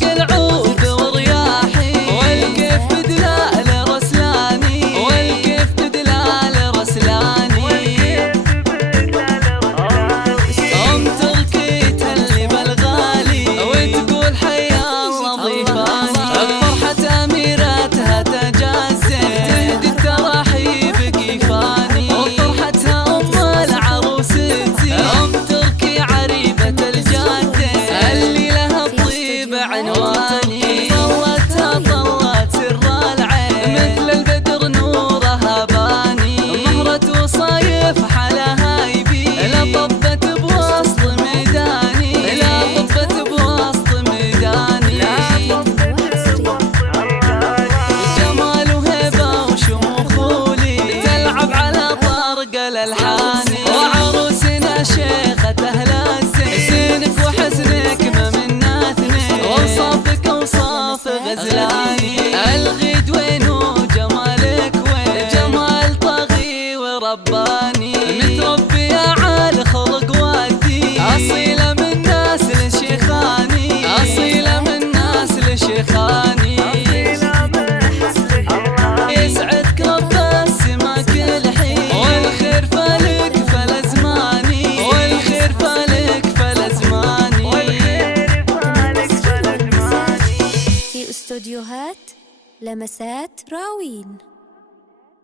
برق العود ورياحي، والكيف بدلال رسلاني، والكيف بدلال رسلاني. أم تركيت اللي بالغالي وتقول حيا الله ضيفاني، بفرحة أميرتها تجازي تهدي التراحيب كيفاني، وفرحتها أم العروستي أم تركي عريبة الجادة اللي لها الطيب عنواني. ظلتها ظلت سر العين مثل البدر نورها باني، مهرة وصايف حلاها يبي لا طبت بوسط ميداني، لا طبت بوسط ميداني. جمال وهبة وشموخ ولي تلعب على طرق الألحان، وعروسنا شيخة أهل الزين زينك وحسنك ما منا اثنين، وصافك وصاف غزلاني. الغيد وين وجمالك وين، جمال طاغي ورباني، متربية على خلق والدين، أصيلة من ناس لشيخاني، أصيلة من ناس لشيخاني. يسعدك رب السما كل حين، والخير فلك فلزماني، والخير فلك فلزماني. في استوديوهات لمسات راوين.